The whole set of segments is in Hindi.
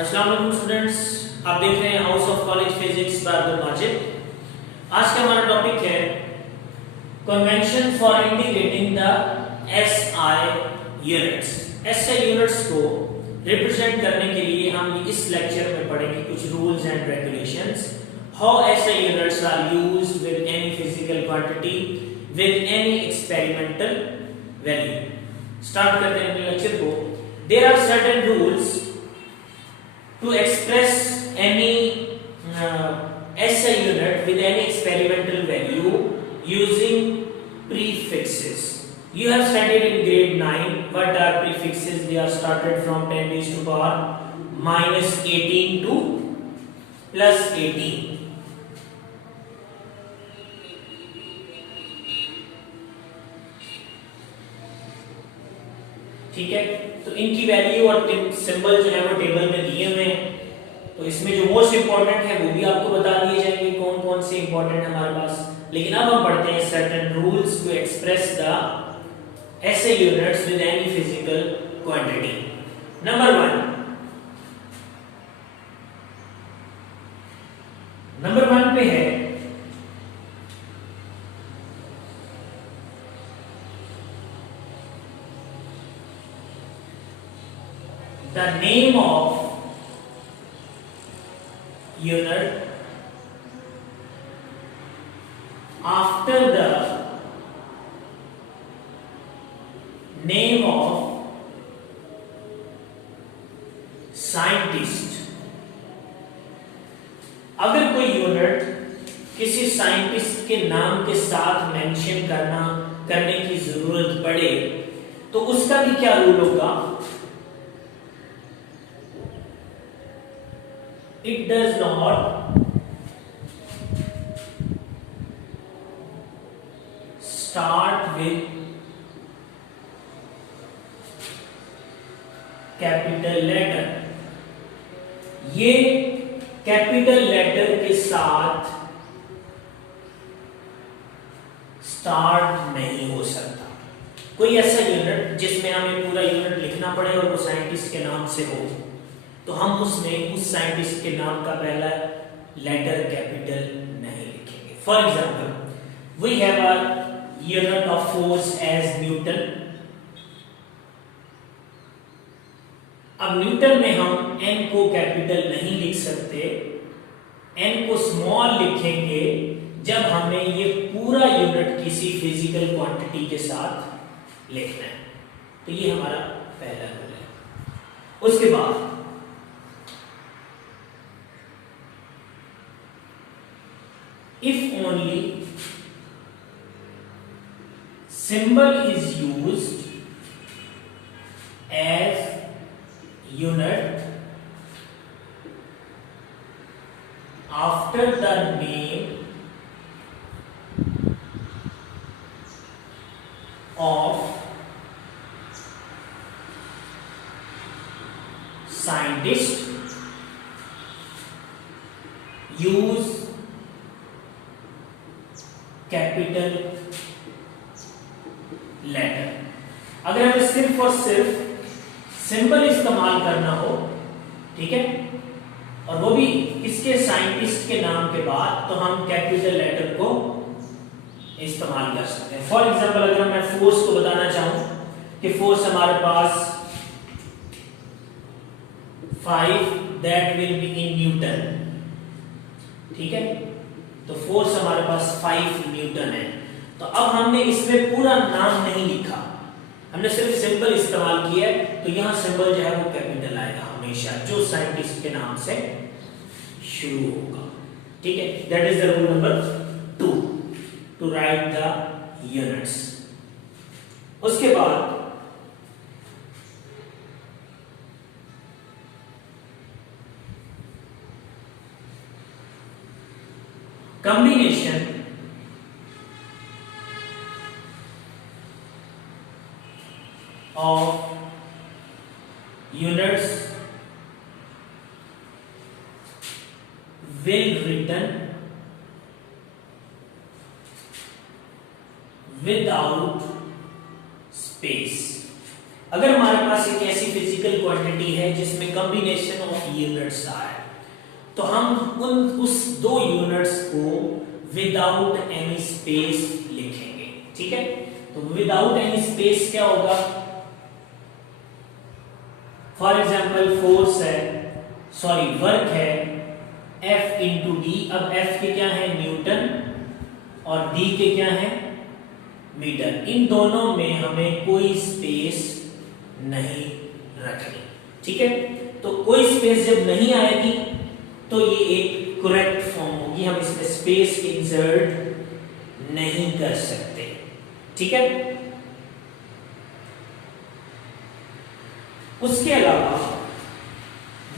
अस्सलाम वालेकुम स्टूडेंट्स, आप देख रहे हैं house of college physics by Abdul Majid. आज का हमारा टॉपिक है convention for integrating the SI units. SI units को रिप्रेजेंट करने के लिए हम इस लेक्चर में पढ़ेंगे कुछ rules and regulations, how SI units are used with any physical quantity with any experimental value. Start करते हैं अपने लेक्चर को। There are certain rules to express any SI unit with any experimental value using prefixes. You have studied in grade 9 what are prefixes. They are started from 10 raised to power minus 18 to plus 18. ठीक है, तो इनकी वैल्यू और सिंबल जो है वो टेबल में दिए हुए हैं। तो इसमें जो मोस्ट इंपॉर्टेंट है वो भी आपको बता दिए जाएंगे कौन कौन से इंपॉर्टेंट है हमारे पास। लेकिन अब हम पढ़ते हैं certain rules to express the SI units with any physical quantity. Number one पे है the name of unit after the name of scientist। अगर कोई यूनिट किसी साइंटिस्ट के नाम के साथ मेंशन करने की जरूरत पड़े तो उसका भी क्या रूल होगा? It does not start with capital letter। ये कैपिटल लेटर के साथ स्टार्ट नहीं हो सकता। कोई ऐसा यूनिट जिसमें हमें पूरा यूनिट लिखना पड़े और वो साइंटिस्ट के नाम से हो, तो हम उसमें उस साइंटिस्ट के नाम का पहला लेटर कैपिटल नहीं लिखेंगे। For example we have a unit of force as newton. अब न्यूटन में हम n को कैपिटल नहीं लिख सकते, n को स्मॉल लिखेंगे जब हमें ये पूरा यूनिट किसी फिजिकल क्वांटिटी के साथ लिखना है। तो ये हमारा पहला रूल है। उसके बाद if only symbol is used as unit after the name of scientist, use capital letter. अगर हमें सिर्फ और सिर्फ सिंबल इस्तेमाल करना हो, ठीक है, और वो भी इसके साइंटिस्ट के नाम के बाद, तो हम कैपिटल लेटर को इस्तेमाल कर सकते हैं। फॉर एग्जांपल अगर मैं फोर्स को बताना चाहूं कि फोर्स हमारे पास 5 that will be in newton, ठीक है, तो फोर्स हमारे पास 5 न्यूटन है। तो अब हमने इसमें पूरा नाम नहीं लिखा, हमने सिर्फ सिंबल इस्तेमाल किया है, तो यहां सिंबल जो है वो कैपिटल आएगा हमेशा, जो साइंटिस्ट के नाम से शुरू होगा। ठीक है, that is the rule number 2 to write the units. उसके बाद combination of units will written without space। अगर हमारे पास एक ऐसी फिजिकल क्वांटिटी है जिसमें कॉम्बिनेशन ऑफ यूनिट्स है, तो हम उस दो यूनिट्स को विदाउट एनी स्पेस लिखेंगे। ठीक है, तो विदाउट एनी स्पेस क्या होगा? फॉर एग्जाम्पल फोर्स है, सॉरी वर्क है F इंटू डी। अब F के क्या है? न्यूटन, और D के क्या है? मीटर। इन दोनों में हमें कोई स्पेस नहीं रखनी। ठीक है, तो कोई स्पेस जब नहीं आएगी तो ये एक करेक्ट फॉर्म होगी, हम इसमें स्पेस इंसर्ट नहीं कर सकते। ठीक है, उसके अलावा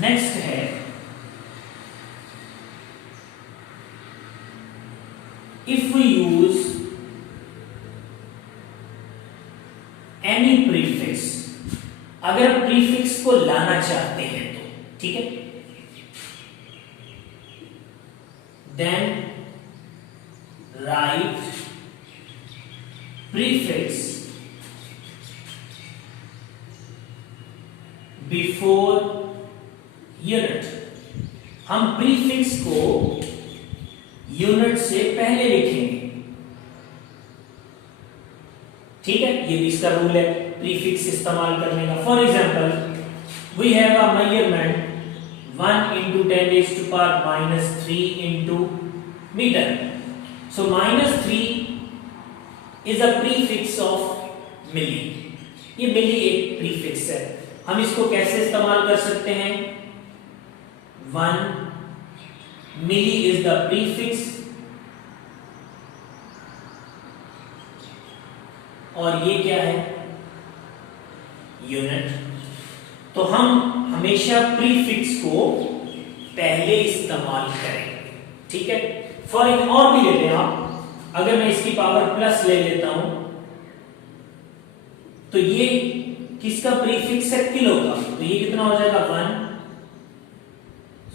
नेक्स्ट है if we use any prefix, अगर प्रीफिक्स को लाना चाहते हैं तो, ठीक है, then write prefix before unit. हम प्रीफिक्स को यूनिट से पहले लिखेंगे। ठीक है, ये भी इसका रूल है प्रीफिक्स इस्तेमाल करने का। For example we have a measurement 1 into 10 raised to power minus 3 into meter. So minus 3 is a prefix of milli. ये मिली एक प्रीफिक्स है। हम इसको कैसे इस्तेमाल कर सकते हैं? 1 मिली is the prefix और ये क्या है? यूनिट। तो हम हमेशा प्रीफिक्स को पहले इस्तेमाल करेंगे। ठीक है, फॉर एक और भी लेते हैं आप, अगर मैं इसकी पावर प्लस ले लेता हूं तो ये किसका प्रीफिक्स है? किलो का। तो ये कितना हो जाएगा? 1।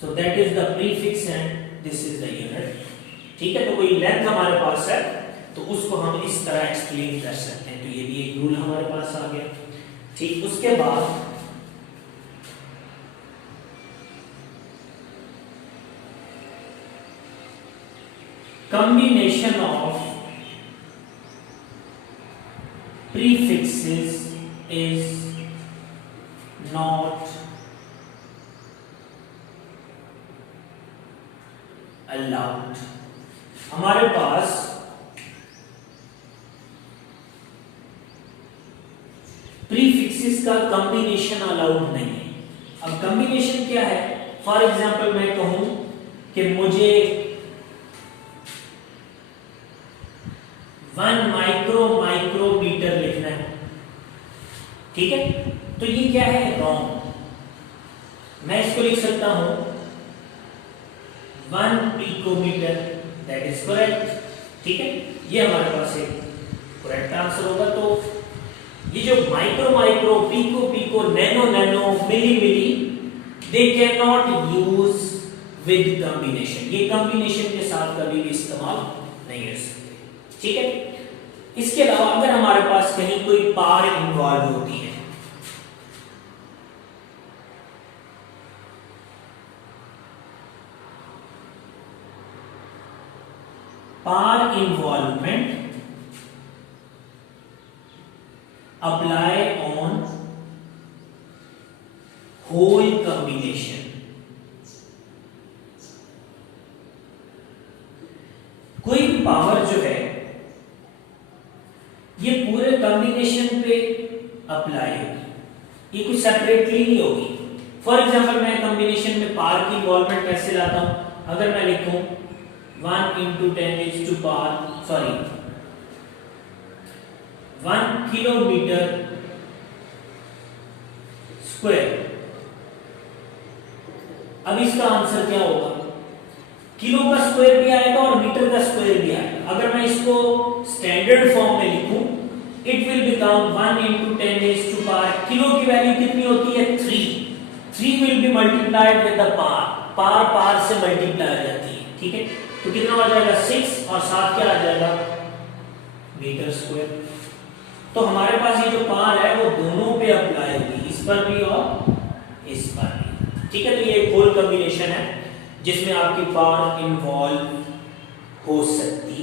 So that is the prefix and this is the unit. ठीक है, तो कोई लेंथ हमारे पास है तो उसको हम इस तरह एक्सप्लेन कर सकते हैं। तो ये भी एक रूल हमारे पास आ गया। ठीक, उसके बाद combination of prefixes is not allowed। हमारे पास प्रीफिक्सेस का कॉम्बिनेशन अलाउड नहीं है। अब कॉम्बिनेशन क्या है? फॉर एग्जांपल मैं कहूं कि मुझे 1 माइक्रोमीटर लिखना है। ठीक है, तो ये क्या है? रॉन्ग। मैं इसको लिख सकता हूं 1 पिकोमीटर, दैट इज करेक्ट। ठीक है, ये हमारे पास एक करेक्ट आंसर होगा। तो ये जो micro, pico, nano, milli, they can not use with combination. ये कॉम्बिनेशन के साथ कभी भी इस्तेमाल नहीं हो सकते। ठीक है, इसके अलावा अगर हमारे पास कहीं कोई पार इन्वॉल्व होती है, power involvement apply on whole combination. कोई भी पावर जो है ये पूरे कॉम्बिनेशन पे अप्लाई होगी, ये कुछ सेपरेटली नहीं होगी। फॉर एग्जांपल मैं कॉम्बिनेशन में पावर की इन्वॉल्वमेंट कैसे लाता हूं? अगर मैं लिखूं 1 into 10 raised to power 1 kilometre square. अब इसका आंसर क्या होगा? किलो का स्क्वायर भी आएगा और मीटर का स्क्वायर भी आएगा। अगर मैं इसको स्टैंडर्ड फॉर्म में लिखूं, it will become 1 into 10 raised to power, kilo की वैल्यू कितनी होती है? 3 will be multiplied with the power से मल्टीप्लाई हो जाती है। ठीक है, तो कितना आ जाएगा? 6 और साथ क्या आ जाएगा? Metre square. तो हमारे पास ये जो पावर है वो दोनों पे अप्लाई होगी, इस पर भी और इस पर भी। ठीक है, तो ये एक होल कॉम्बिनेशन है जिसमें आपकी पावर इन्वॉल्व हो सकती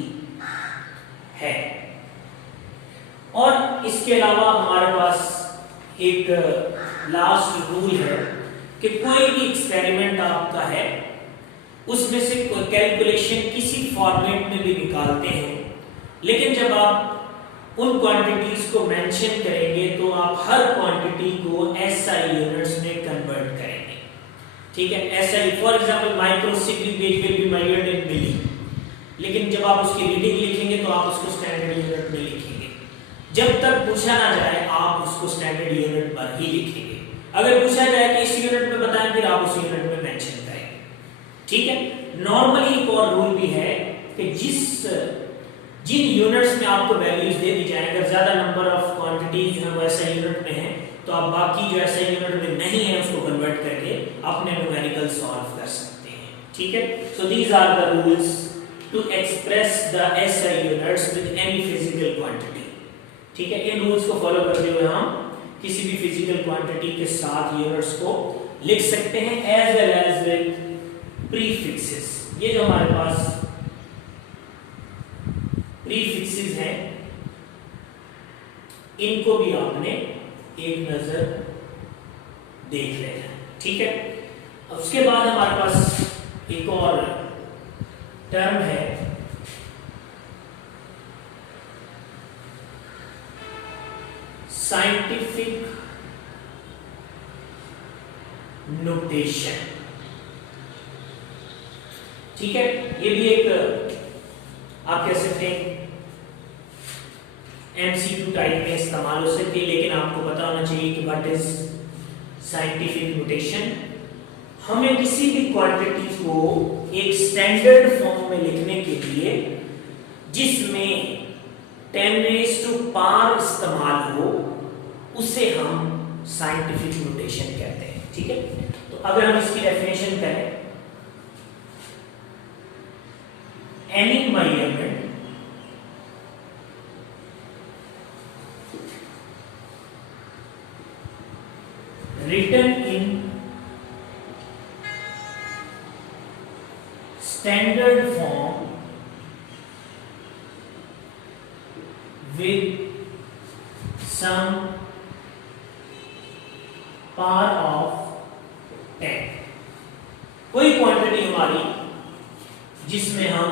है। और इसके अलावा हमारे पास एक लास्ट रूल है कि कोई भी एक्सपेरिमेंट आपका है उसमें से कैलकुलेशन किसी फॉर्मेट में भी निकालते हैं, लेकिन जब आप उन क्वांटिटीज को मेंशन करेंगे तो आप हर क्वांटिटी को एसआई यूनिट्स में कन्वर्ट करेंगे। ठीक है, SI for example microcyclic will be measured in milli, लेकिन जब आप उसकी रीडिंग लिखेंगे तो आप उसको स्टैंडर्ड यूनिट में लिखेंगे। जब तक पूछा ना जाए आप उसको स्टैंडर्ड यूनिट पर ही लिखेंगे। अगर पूछा जाए कि इस यूनिट में बताएं, फिर आप उस यूनिट में मेंशन करेंगे। ठीक है, नॉर्मली एक और रूल भी है कि जिन यूनिट्स में आपको वैल्यूज दे दी जाए, अगर ज्यादा नंबर ऑफ क्वांटिटीज जो है वो ऐसा यूनिट में है तो आप बाकी जो ऐसा यूनिट में नहीं है उसको कन्वर्ट करके अपने न्यूमेरिकल सॉल्व कर सकते हैं। ठीक है, so these are the rules to express the SI units with any physical quantity. ठीक है, इन रूल्स को फॉलो करते हुए हम किसी भी फिजिकल क्वांटिटी के साथ यूनिट्स को लिख सकते हैं as well as with prefixes. ये जो हमारे पास प्रीफिक्सेस हैं इनको भी आपने एक नजर देख लेना। ठीक है, उसके बाद हमारे पास एक और टर्म है साइंटिफिक नोटेशन। ठीक है, ये भी एक आप कह सकते हैं MCQ टाइप में इस्तेमाल हो सकती है, लेकिन आपको पता होना चाहिए कि व्हाट इज साइंटिफिक नोटेशन। हमें किसी भी क्वांटिटी को एक स्टैंडर्ड फॉर्म में लिखने के लिए जिसमें 10 raised to पावर इस्तेमाल हो उसे हम साइंटिफिक नोटेशन कहते हैं। ठीक है, तो अगर हम इसकी डेफिनेशन करें, any measurement written in standard form with some power of 10। कोई क्वांटिटी हमारी जिसमें हम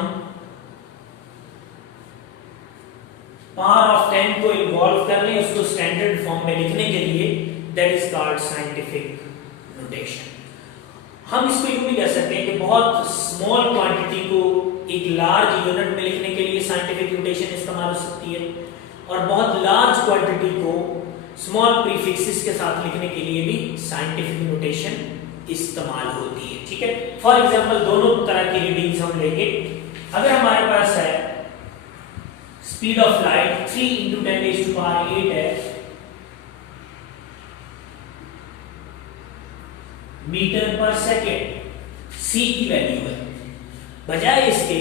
पावर ऑफ 10 को इन्वॉल्व कर रहे हैं उसको स्टैंडर्ड फॉर्म में लिखने के लिए that is called scientific notation. हम इसको यूं भी कह सकते हैं कि बहुत स्मॉल क्वांटिटी को एक लार्ज यूनिट में लिखने के लिए साइंटिफिक नोटेशन इस्तेमाल हो सकती है, और बहुत लार्ज क्वांटिटी को स्मॉल प्रीफिक्सेस के साथ लिखने के लिए भी साइंटिफिक नोटेशन इस्तेमाल होती है। ठीक है, फॉर एग्जांपल दोनों तरह की रीडिंग्स हम लेंगे। अगर हमारे पास है स्पीड ऑफ लाइट 3 × 10⁸ है मीटर पर सेकेंड, c की वैल्यू है। बजाय इसके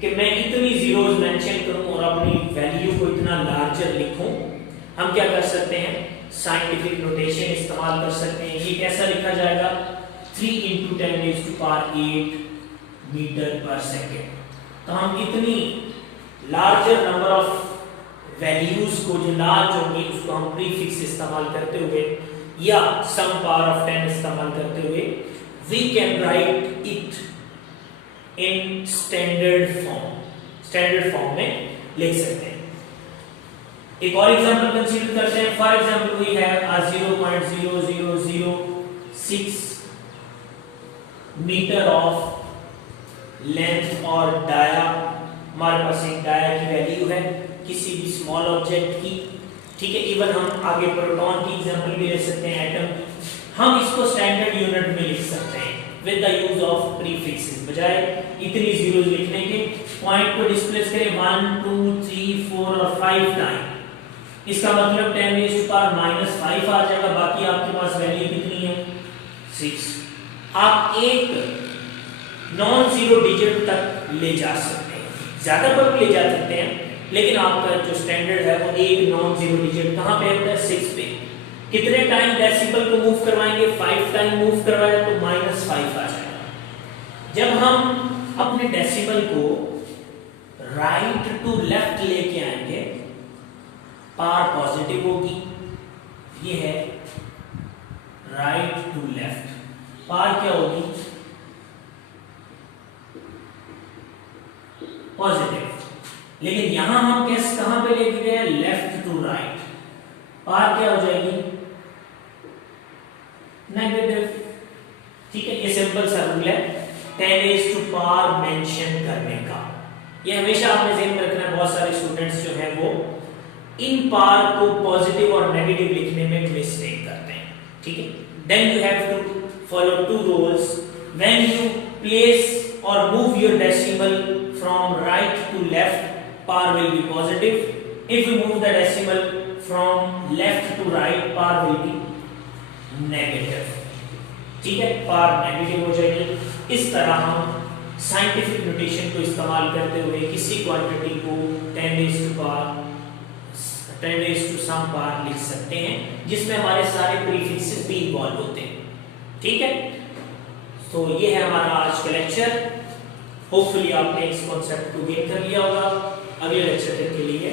कि मैं इतनी जीरोस मेंशन करूं और अपनी वैल्यू को इतना लार्जर लिखूं, हम क्या कर सकते हैं, साइंटिफिक नोटेशन इस्तेमाल कर सकते हैं। ये कैसा लिखा जाएगा, 3 × 10⁸ मीटर पर सेकेंड। तो हम इतनी लार्जर नंबर ऑफ वैल्यूज को जो लार्ज होंगी उसको हम प्रीफिक्स इस्तेमाल करते हुए या सम पावर ऑफ 10 इस्तेमाल करते हुए we can write it in standard form में लिख सकते हैं। एक और एग्जांपल कंसीडर करते हैं। For example we have a 0.0006 metre of length और डाया। हमारे पास एक डाया की वैल्यू है किसी भी स्मॉल ऑब्जेक्ट की। ठीक है, इवन हम आगे प्रोटॉन की एग्जांपल भी ले सकते हैं, एटम की। हम इसको स्टैंडर्ड यूनिट में लिख सकते हैं with the use of prefixes. बजाय इतनी जीरोस लिखने के पॉइंट को डिस्प्लेस करें 1 2 3 4 और 5 टाइम। इसका मतलब 10⁻⁻5 आ जाएगा। बाकी आपके पास वैल्यू कितनी है, 6। आप एक नॉन जीरो डिजिट तक ले जा सकते हैं, ज्यादा पर ले जा सकते हैं, लेकिन आपका जो स्टैंडर्ड है वो एक नॉन जीरो डिजिट कहां पे होता है 6 पे। कितने टाइम डेसिबल को मूव करवाएंगे 5 टाइम मूव करवाए तो -5 आ जाएगा। जब हम अपने डेसिबल को राइट टू लेफ्ट लेके आएंगे पावर पॉजिटिव होगी, ये है राइट टू लेफ्ट, पावर क्या होगी पॉजिटिव। लेकिन यहां हम कैसे कहां पे लेके गए लेफ्ट टू राइट, पावर क्या हो जाएगी नेगेटिव। ठीक है, ये सिंपल सा रूल है 10 इज टू पावर मेंशन करने का। ये हमेशा आपने ध्यान में रखना है। बहुत सारे स्टूडेंट्स जो है वो इन पावर को पॉजिटिव और नेगेटिव लिखने में मिस्टेक करते हैं। ठीक है, then you have to follow two rules when you place और move your decimal from right to left, power will be positive. If you move the decimal from left to right, power will be negative. ठीक है, पावर नेगेटिव हो जाएगी। इस तरह हम साइंटिफिक नोटेशन को इस्तेमाल करते हुए किसी क्वांटिटी को 10 raised to some power लिख सकते हैं, जिसमें हमारे सारे प्रीफिक्सेस भी इन्वॉल्व होते हैं। ठीक है, तो ये है हमारा आज का लेक्चर। होपफुली आपने इस कॉन्सेप्ट को गेन कर लिया होगा। अगले लेक्चर के लिए